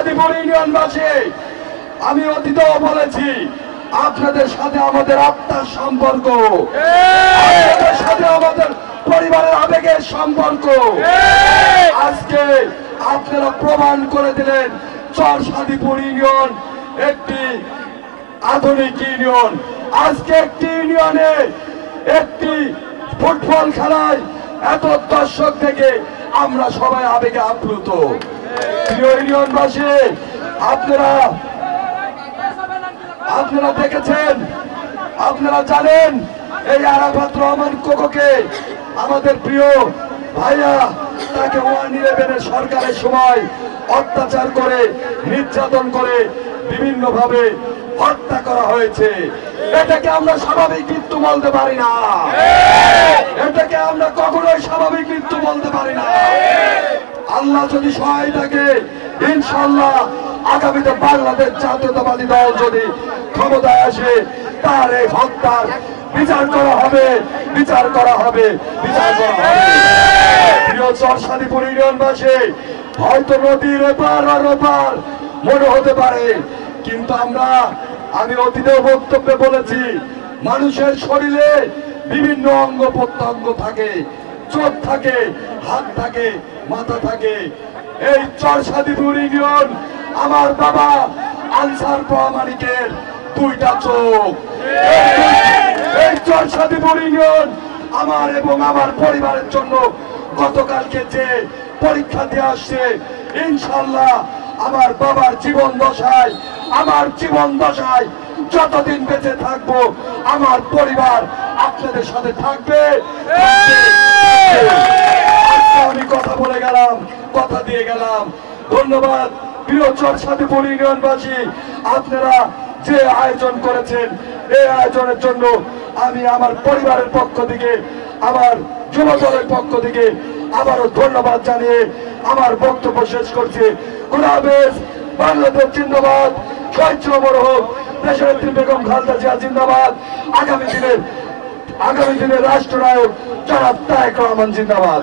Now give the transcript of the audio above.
চরসাদিপুর ইউনিয়নবাসী, আমি অতীতেও বলেছি আপনাদের সাথে আমাদের আত্মার সম্পর্ক, আপনাদের সাথে আমাদের পরিবারের আবেগের সম্পর্ক। আজকে আপনারা প্রমাণ করে দিলেন চরসাদিপুর ইউনিয়ন একটি আধুনিক ইউনিয়ন। আজকে একটি ইউনিয়নে একটি ফুটবল খেলায় এত দর্শক থেকে আমরা সবাই আবেগে আপ্লুত। প্রিয় ইউনিয়নবাসী, আপনারা দেখেছেন, আপনারা জানেন এই আরাফাত রহমান কোকোকে আমাদের প্রিয় ভাইয়া তাকে 111 সরকারের সময় অত্যাচার করে নির্যাতন করে বিভিন্ন ভাবে হত্যা করা হয়েছে। এটাকে আমরা স্বাভাবিক মৃত্যু বলতে পারি না, এটাকে আমরা কখনোই স্বাভাবিক মৃত্যু বলতে পারি না। আল্লাহ যদি সহায় থাকে, ইনশাআল্লাহ আগামীতে বাংলাদেশ জাতীয়তাবাদী দল যদি ক্ষমতায় আসে, তার এই হত্যার বিচার করা হবে, বিচার করা হবে, বিচার করা হবে। প্রিয় চরসাদিপুর ইউনিয়নবাসী, হয়তো নদীর এপার আর ওপার মনে হতে পারে, কিন্তু আমি অতীতেও বক্তব্যে বলেছি, মানুষের শরীরে বিভিন্ন অঙ্গ প্রত্যঙ্গ থাকে, চোখ থাকে, হাত থাকে, মাথা থাকে। এই চরসাদিপুর ইউনিয়ন আমার বাবা আনসার প্রামাণিকের দুইটা চোখ। এই চরসাদিপুর ইউনিয়ন আমার এবং আমার পরিবারের জন্য গতকালকে যে পরীক্ষা দিয়ে আসছে, ইনশাআল্লাহ আমার বাবার জীবন দশায় যতদিন বেঁচে থাকবো আমার পরিবার আপনাদের সাথে থাকবে। আমি কথা বলে গেলাম, কথা দিয়ে গেলাম। ধন্যবাদ প্রিয় চরসাদিপুর ইউনিয়নবাসী, আপনারা যে আয়োজন করেছেন, এই আয়োজনের জন্য আমি আমার পরিবারের পক্ষ থেকে, আমার যুব দলের পক্ষ থেকে আবারও ধন্যবাদ জানিয়ে আমার বক্তব্য শেষ করছি। খোদা হাফেজ। বাংলাদেশ জিন্দাবাদ, শহীদ অমর হোক, দেশনেত্রী বেগম খালেদা জিয়া জিন্দাবাদ, আগামী দিনের রাষ্ট্রনায়ক জনাব তারেক রহমান জিন্দাবাদ।